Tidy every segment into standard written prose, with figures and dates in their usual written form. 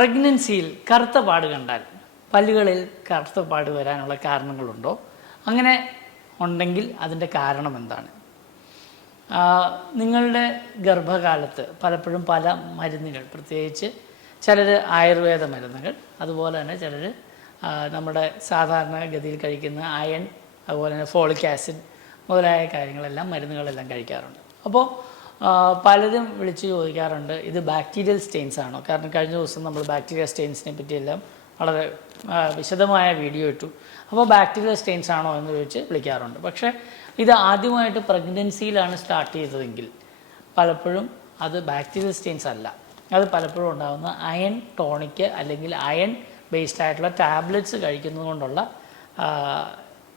പ്രഗ്നൻസിയിൽ കറുത്ത പാട് കണ്ടാൽ പല്ലുകളിൽ കറുത്ത പാട് വരാനുള്ള കാരണങ്ങളുണ്ടോ? അങ്ങനെ ഉണ്ടെങ്കിൽ അതിൻ്റെ കാരണം എന്താണ്? നിങ്ങളുടെ ഗർഭകാലത്ത് പലപ്പോഴും പല മരുന്നുകൾ, പ്രത്യേകിച്ച് ചിലർ ആയുർവേദ മരുന്നുകൾ, അതുപോലെ തന്നെ ചിലർ നമ്മുടെ സാധാരണഗതിയിൽ കഴിക്കുന്ന അയൺ, അതുപോലെ തന്നെ ഫോളിക് ആസിഡ് മുതലായ കാര്യങ്ങളെല്ലാം മരുന്നുകളെല്ലാം കഴിക്കാറുണ്ട്. അപ്പോൾ പലരും വിളിച്ച് ചോദിക്കാറുണ്ട്, ഇത് ബാക്ടീരിയൽ സ്റ്റെയിൻസ് ആണോ? കാരണം കഴിഞ്ഞ ദിവസം നമ്മൾ ബാക്ടീരിയ സ്റ്റെയിൻസിനെ പറ്റിയെല്ലാം വളരെ വിശദമായ വീഡിയോ ഇട്ടു. അപ്പോൾ ബാക്ടീരിയൽ സ്റ്റെയിൻസ് ആണോ എന്ന് ചോദിച്ച് വിളിക്കാറുണ്ട്. പക്ഷേ ഇത് ആദ്യമായിട്ട് പ്രഗ്നൻസിയിലാണ് സ്റ്റാർട്ട് ചെയ്തതെങ്കിൽ പലപ്പോഴും അത് ബാക്ടീരിയൽ സ്റ്റെയിൻസ് അല്ല. അത് പലപ്പോഴും ഉണ്ടാകുന്ന അയൺ ടോണിക്ക് അല്ലെങ്കിൽ അയൺ ബേസ്ഡ് ആയിട്ടുള്ള ടാബ്ലറ്റ്സ് കഴിക്കുന്നത് കൊണ്ടുള്ള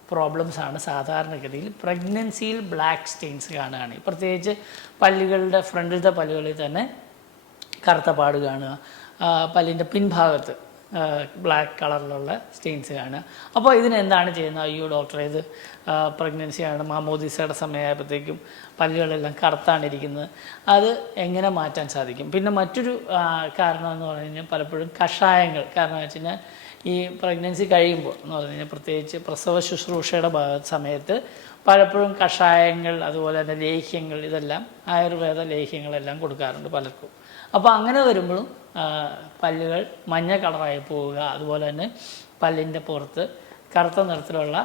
പ്രോബ്ലംസാണ് സാധാരണഗതിയിൽ പ്രഗ്നൻസിയിൽ ബ്ലാക്ക് സ്റ്റെയിൻസ് കാണുകയാണ്. പ്രത്യേകിച്ച് പല്ലുകളുടെ ഫ്രണ്ടിലത്തെ പല്ലുകളിൽ തന്നെ കറുത്ത പാട് കാണുക, പല്ലിൻ്റെ പിൻഭാഗത്ത് ബ്ലാക്ക് കളറിലുള്ള സ്റ്റെയിൻസ് കാണുക. അപ്പോൾ ഇതിനെന്താണ് ചെയ്യുന്നത്? അയ്യോ ഡോക്ടറെ, ഇത് പ്രഗ്നൻസിയാണ്, മാമോദീസയുടെ സമയമായപ്പോഴത്തേക്കും പല്ലുകളെല്ലാം കറുത്താണിരിക്കുന്നത്, അത് എങ്ങനെ മാറ്റാൻ സാധിക്കും? പിന്നെ മറ്റൊരു കാരണം എന്ന് പറഞ്ഞു കഴിഞ്ഞാൽ പലപ്പോഴും കഷായങ്ങൾ. കാരണം വെച്ച് കഴിഞ്ഞാൽ ഈ പ്രഗ്നൻസി കഴിയുമ്പോൾ എന്ന് പറഞ്ഞു കഴിഞ്ഞാൽ പ്രത്യേകിച്ച് പ്രസവ ശുശ്രൂഷയുടെ സമയത്ത് പലപ്പോഴും കഷായങ്ങൾ, അതുപോലെ തന്നെ ലേഹ്യങ്ങൾ, ഇതെല്ലാം ആയുർവേദ ലേഹ്യങ്ങളെല്ലാം കൊടുക്കാറുണ്ട് പലർക്കും. അപ്പോൾ അങ്ങനെ വരുമ്പോഴും പല്ലുകൾ മഞ്ഞ കളറായി പോവുക, അതുപോലെ തന്നെ പല്ലിൻ്റെ പുറത്ത് കറുത്ത നിറത്തിലുള്ള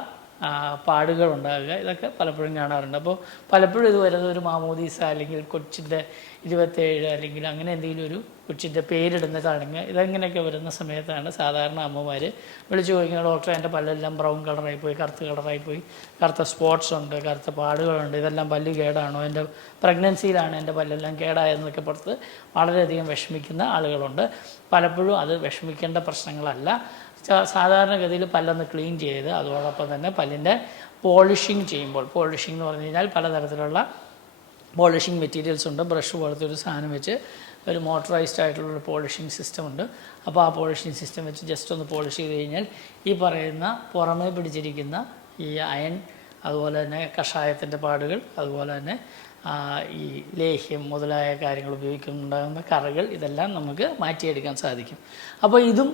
പാടുകൾ ഉണ്ടാകുക, ഇതൊക്കെ പലപ്പോഴും കാണാറുണ്ട്. അപ്പോൾ പലപ്പോഴും ഇത് വരുന്നത് ഒരു മാമോദീസ അല്ലെങ്കിൽ കൊച്ചിൻ്റെ 27 അല്ലെങ്കിൽ അങ്ങനെ എന്തെങ്കിലും ഒരു കൊച്ചിൻ്റെ പേരിടുന്ന ചടങ്ങ്, ഇതങ്ങനെയൊക്കെ വരുന്ന സമയത്താണ് സാധാരണ അമ്മമാർ വിളിച്ചു ചോദിക്കുന്നത്, ഡോക്ടറെ എൻ്റെ പല്ലെല്ലാം ബ്രൗൺ കളറായി പോയി, കറുത്ത കളറായി പോയി, കറുത്ത സ്പോട്ട്സ് ഉണ്ട്, കറുത്ത പാടുകളുണ്ട്, ഇതെല്ലാം പല്ല് കേടാണോ, എൻ്റെ പ്രഗ്നൻസിയിലാണ് എൻ്റെ പല്ലെല്ലാം കേടായെന്നൊക്കെ പുറത്ത് വളരെയധികം വിഷമിക്കുന്ന ആളുകളുണ്ട്. പലപ്പോഴും അത് വിഷമിക്കേണ്ട പ്രശ്നങ്ങളല്ല. സാധാരണഗതിയിൽ പല്ലൊന്ന് ക്ലീൻ ചെയ്ത് അതോടൊപ്പം തന്നെ പല്ലിൻ്റെ പോളിഷിങ് ചെയ്യുമ്പോൾ, പോളിഷിംഗ് എന്ന് പറഞ്ഞു കഴിഞ്ഞാൽ പലതരത്തിലുള്ള പോളിഷിംഗ് മെറ്റീരിയൽസ് ഉണ്ട്. ബ്രഷ് പോലത്തെ ഒരു സാധനം വെച്ച് ഒരു മോട്ടറൈസ്ഡ് ആയിട്ടുള്ളൊരു പോളിഷിംഗ് സിസ്റ്റം ഉണ്ട്. അപ്പോൾ ആ പോളിഷിംഗ് സിസ്റ്റം വെച്ച് ജസ്റ്റ് ഒന്ന് പോളിഷ് ചെയ്ത് കഴിഞ്ഞാൽ ഈ പറയുന്ന പുറമേ പിടിച്ചിരിക്കുന്ന ഈ അയൺ, അതുപോലെ തന്നെ കഷായത്തിൻ്റെ പാടുകൾ, അതുപോലെ തന്നെ ഈ ലേഹ്യം മുതലായ കാര്യങ്ങൾ ഉപയോഗിക്കുന്നുണ്ടാകുന്ന കറകൾ, ഇതെല്ലാം നമുക്ക് മാറ്റിയെടുക്കാൻ സാധിക്കും. അപ്പോൾ ഇതും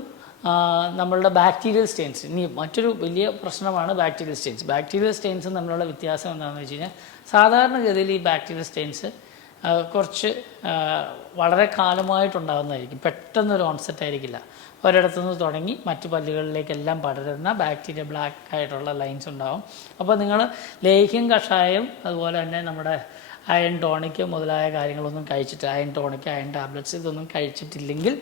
നമ്മളുടെ ബാക്ടീരിയൽ സ്റ്റെയിൻസ്. ഇനി മറ്റൊരു വലിയ പ്രശ്നമാണ് ബാക്ടീരിയൽ സ്റ്റെയിൻസ്. ബാക്ടീരിയൽ സ്റ്റെയിൻസും തമ്മിലുള്ള വ്യത്യാസം എന്താണെന്ന് വെച്ച് കഴിഞ്ഞാൽ സാധാരണഗതിയിൽ ഈ ബാക്ടീരിയൽ സ്റ്റെയിൻസ് കുറച്ച് വളരെ കാലമായിട്ടുണ്ടാകുന്നതായിരിക്കും. പെട്ടെന്നൊരു ഓൺസെറ്റ് ആയിരിക്കില്ല. ഒരിടത്തുനിന്ന് തുടങ്ങി മറ്റു പല്ലുകളിലേക്കെല്ലാം പടരുന്ന ബാക്ടീരിയ ബ്ലാക്ക് ആയിട്ടുള്ള ലൈൻസ് ഉണ്ടാകും. അപ്പോൾ നിങ്ങൾ ലേഹ്യം, കഷായം, അതുപോലെ തന്നെ നമ്മുടെ അയൺ ടോണിക്ക് മുതലായ കാര്യങ്ങളൊന്നും കഴിച്ചിട്ട്, അയൺ ടോണിക്ക്, അയൺ ടാബ്ലറ്റ്സ് ഇതൊന്നും കഴിച്ചിട്ടില്ലെങ്കിൽ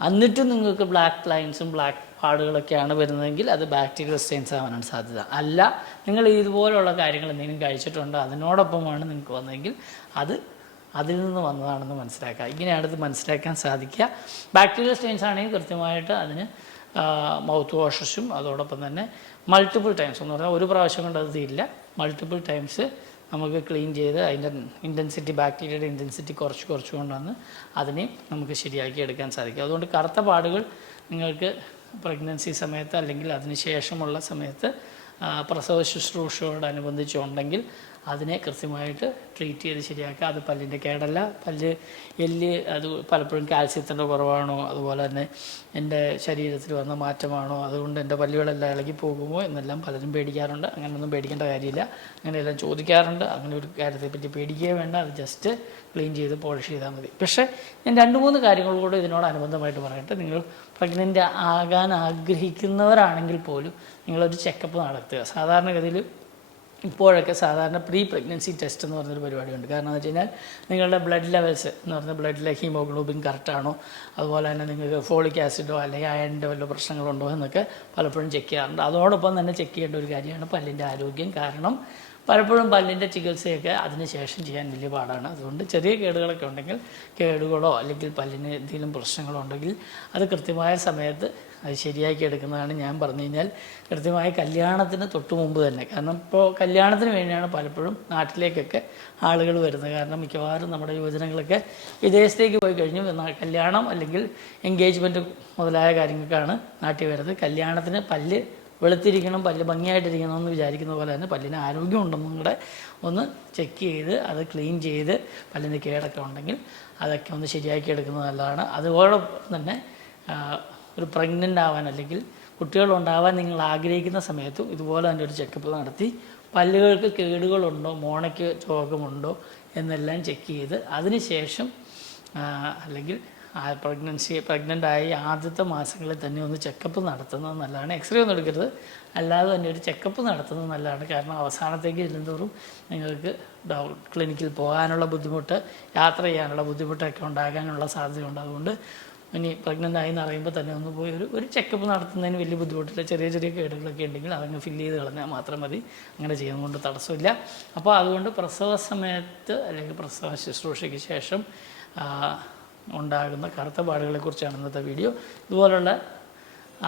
എന്നിട്ടും നിങ്ങൾക്ക് ബ്ലാക്ക് ലൈൻസും ബ്ലാക്ക് പാടുകളൊക്കെയാണ് വരുന്നതെങ്കിൽ അത് ബാക്ടീരിയൽ സ്റ്റെയിൻസ് ആവാനാണ് സാധ്യത. അല്ല, നിങ്ങൾ ഇതുപോലുള്ള കാര്യങ്ങൾ എന്തെങ്കിലും കഴിച്ചിട്ടുണ്ടോ, അതിനോടൊപ്പമാണ് നിങ്ങൾക്ക് വന്നതെങ്കിൽ അത് അതിൽ നിന്ന് വന്നതാണെന്ന് മനസ്സിലാക്കുക. ഇങ്ങനെയാണ് ഇത് മനസ്സിലാക്കാൻ സാധിക്കുക. ബാക്ടീരിയൽ സ്റ്റെയിൻസ് ആണെങ്കിൽ കൃത്യമായിട്ട് അതിന് മൗത്ത് വാഷസും അതോടൊപ്പം തന്നെ മൾട്ടിപ്പിൾ ടൈംസ് എന്ന് പറഞ്ഞാൽ ഒരു പ്രാവശ്യം കൊണ്ട് അത് തീരില്ല, മൾട്ടിപ്പിൾ ടൈംസ് നമുക്ക് ക്ലീൻ ചെയ്ത് അതിൻ്റെ ഇൻറ്റൻസിറ്റി, ബാക്ടീരിയയുടെ ഇൻറ്റൻസിറ്റി കുറച്ച് കൊണ്ടുവന്ന് അതിനെ നമുക്ക് ശരിയാക്കി എടുക്കാൻ സാധിക്കും. അതുകൊണ്ട് കറുത്ത പാടുകൾ നിങ്ങൾക്ക് പ്രഗ്നൻസി സമയത്ത് അല്ലെങ്കിൽ അതിന് ശേഷമുള്ള സമയത്ത് പ്രസവ ശുശ്രൂഷയോടനുബന്ധിച്ചുണ്ടെങ്കിൽ അതിനെ കൃത്യമായിട്ട് ട്രീറ്റ് ചെയ്ത് ശരിയാക്കുക. അത് പല്ലിൻ്റെ കേടല്ല, എല്ല് അത് പലപ്പോഴും കാൽസ്യത്തിൻ്റെ കുറവാണോ, അതുപോലെ തന്നെ എൻ്റെ ശരീരത്തിൽ വന്ന മാറ്റമാണോ, അതുകൊണ്ട് എൻ്റെ പല്ലുകളെല്ലാം ഇളകി പോകുമോ എന്നെല്ലാം പലരും പേടിക്കാറുണ്ട്. അങ്ങനെയൊന്നും പേടിക്കേണ്ട കാര്യമില്ല. അങ്ങനെയെല്ലാം ചോദിക്കാറുണ്ട്. അങ്ങനെ ഒരു കാര്യത്തെപ്പറ്റി പേടിക്കുകയേ വേണ്ട. അത് ജസ്റ്റ് ക്ലീൻ ചെയ്ത് പോളിഷ് ചെയ്താൽ മതി. പക്ഷേ ഞാൻ 2-3 കാര്യങ്ങൾ കൂടെ ഇതിനോടനുബന്ധമായിട്ട് പറയട്ടെ. നിങ്ങൾ പ്രഗ്നൻ്റ് ആകാൻ ആഗ്രഹിക്കുന്നവരാണെങ്കിൽ പോലും നിങ്ങളൊരു ചെക്കപ്പ് നടത്തുക. സാധാരണഗതിയിൽ ഇപ്പോഴൊക്കെ സാധാരണ പ്രീ പ്രഗ്നൻസി ടെസ്റ്റ് എന്ന് പറഞ്ഞൊരു പരിപാടിയുണ്ട്. കാരണം എന്ന് വെച്ച് കഴിഞ്ഞാൽ നിങ്ങളുടെ ബ്ലഡ് ലെവൽസ് എന്ന് പറഞ്ഞാൽ ബ്ലഡിലെ ഹീമോഗ്ലോബിൻ കറക്റ്റാണോ, അതുപോലെ തന്നെ നിങ്ങൾക്ക് ഫോളിക് ആസിഡോ അല്ലെങ്കിൽ അയണിൻ്റെ വല്ല പ്രശ്നങ്ങളുണ്ടോ എന്നൊക്കെ പലപ്പോഴും ചെക്ക് ചെയ്യാറുണ്ട്. അതോടൊപ്പം തന്നെ ചെക്ക് ചെയ്യേണ്ട ഒരു കാര്യമാണ് പല്ലിൻ്റെ ആരോഗ്യം. കാരണം പലപ്പോഴും പല്ലിൻ്റെ ചികിത്സയൊക്കെ അതിന് ശേഷം ചെയ്യാൻ വലിയ പാടാണ്. അതുകൊണ്ട് ചെറിയ കേടുകളൊക്കെ ഉണ്ടെങ്കിൽ, കേടുകളോ അല്ലെങ്കിൽ പല്ലിന് എന്തെങ്കിലും പ്രശ്നങ്ങളോ ഉണ്ടെങ്കിൽ അത് കൃത്യമായ സമയത്ത് അത് ശരിയാക്കി എടുക്കുന്നതാണ്. ഞാൻ പറഞ്ഞു കഴിഞ്ഞാൽ കൃത്യമായി കല്യാണത്തിന് തൊട്ട് മുമ്പ് തന്നെ. കാരണം ഇപ്പോൾ കല്യാണത്തിന് വേണ്ടിയാണ് പലപ്പോഴും നാട്ടിലേക്കൊക്കെ ആളുകൾ വരുന്നത്. കാരണം മിക്കവാറും നമ്മുടെ യുവജനങ്ങളൊക്കെ വിദേശത്തേക്ക് പോയി കഴിഞ്ഞു കല്യാണം അല്ലെങ്കിൽ എൻഗേജ്മെൻറ്റ് മുതലായ കാര്യങ്ങൾക്കാണ് നാട്ടിൽ വരുന്നത്. കല്യാണത്തിന് പല്ല് വെളുത്തിരിക്കണം, പല്ല് ഭംഗിയായിട്ടിരിക്കണം എന്ന് വിചാരിക്കുന്ന പോലെ തന്നെ പല്ലിന് ആരോഗ്യമുണ്ടെന്നും കൂടെ ഒന്ന് ചെക്ക് ചെയ്ത് അത് ക്ലീൻ ചെയ്ത് പല്ലിന് കേടൊക്കെ ഉണ്ടെങ്കിൽ അതൊക്കെ ഒന്ന് ശരിയാക്കി എടുക്കുന്നത് നല്ലതാണ്. അതുപോലൊപ്പം തന്നെ ഒരു പ്രഗ്നൻ്റ് ആവാൻ അല്ലെങ്കിൽ കുട്ടികളുണ്ടാവാൻ നിങ്ങൾ ആഗ്രഹിക്കുന്ന സമയത്തും ഇതുപോലെ തന്നെ ഒരു ചെക്കപ്പ് നടത്തി പല്ലുകൾക്ക് കേടുകളുണ്ടോ, മോണയ്ക്ക് രോഗമുണ്ടോ എന്നെല്ലാം ചെക്ക് ചെയ്ത് അതിനുശേഷം അല്ലെങ്കിൽ പ്രഗ്നൻ്റ് ആയി ആദ്യത്തെ മാസങ്ങളിൽ തന്നെ ഒന്ന് ചെക്കപ്പ് നടത്തുന്നത് നല്ലതാണ്. എക്സ്റേ ഒന്നും എടുക്കരുത്, അല്ലാതെ തന്നെ ഒരു ചെക്കപ്പ് നടത്തുന്നത് നല്ലതാണ്. കാരണം അവസാനത്തേക്ക് ചെല്ലുന്തോറും നിങ്ങൾക്ക് ക്ലിനിക്കിൽ പോകാനുള്ള ബുദ്ധിമുട്ട്, യാത്ര ചെയ്യാനുള്ള ബുദ്ധിമുട്ടൊക്കെ ഉണ്ടാകാനുള്ള സാധ്യതയുണ്ട്. അതുകൊണ്ട് ഇനി പ്രഗ്നൻ്റ് ആയി എന്ന് അറിയുമ്പോൾ തന്നെ ഒന്ന് പോയി ഒരു ചെക്കപ്പ് നടത്തുന്നതിന് വലിയ ബുദ്ധിമുട്ടില്ല. ചെറിയ ചെറിയ കേടുകളൊക്കെ ഉണ്ടെങ്കിൽ അതങ്ങ് ഫില്ല് ചെയ്ത് കളഞ്ഞാൽ മാത്രം മതി. അങ്ങനെ ചെയ്യുന്നത് കൊണ്ട് തടസ്സമില്ല. അപ്പോൾ അതുകൊണ്ട് പ്രസവ സമയത്ത് അല്ലെങ്കിൽ പ്രസവ ശുശ്രൂഷയ്ക്ക് ശേഷം ഉണ്ടാകുന്ന കറുത്ത പാടുകളെക്കുറിച്ചാണ് ഇന്നത്തെ വീഡിയോ. ഇതുപോലുള്ള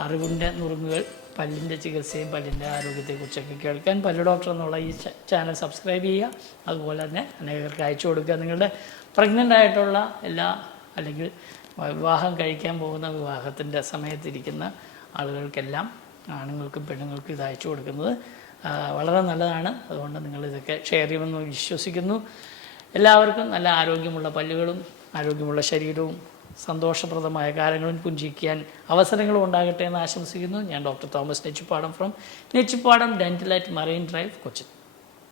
അറിവിൻ്റെ നുറുങ്ങുകൾ, പല്ലിൻ്റെ ചികിത്സയും പല്ലിൻ്റെ ആരോഗ്യത്തെക്കുറിച്ചൊക്കെ കേൾക്കാൻ പല്ല് ഡോക്ടർ എന്നുള്ള ഈ ചാനൽ സബ്സ്ക്രൈബ് ചെയ്യുക. അതുപോലെ തന്നെ അനേകർക്ക് അയച്ചു കൊടുക്കുക. നിങ്ങളുടെ പ്രഗ്നൻ്റ് ആയിട്ടുള്ള അല്ലെങ്കിൽ വിവാഹം കഴിക്കാൻ പോകുന്ന വിവാഹത്തിൻ്റെ സമയത്തിരിക്കുന്ന ആളുകൾക്കെല്ലാം, ആണുങ്ങൾക്കും പെണ്ണുങ്ങൾക്കും ഇത് അയച്ചു കൊടുക്കുന്നത് വളരെ നല്ലതാണ്. അതുകൊണ്ട് നിങ്ങളിതൊക്കെ ഷെയർ ചെയ്യുമെന്ന് വിശ്വസിക്കുന്നു. എല്ലാവർക്കും നല്ല ആരോഗ്യമുള്ള പല്ലുകളും ആരോഗ്യമുള്ള ശരീരവും സന്തോഷപ്രദമായ കാര്യങ്ങളും പുഞ്ചിരിക്കാൻ അവസരങ്ങളും ഉണ്ടാകട്ടെ എന്ന് ആശംസിക്കുന്നു. ഞാൻ doctor Thomas Nechippadam from Nechippadam dental at marine drive, Cochin.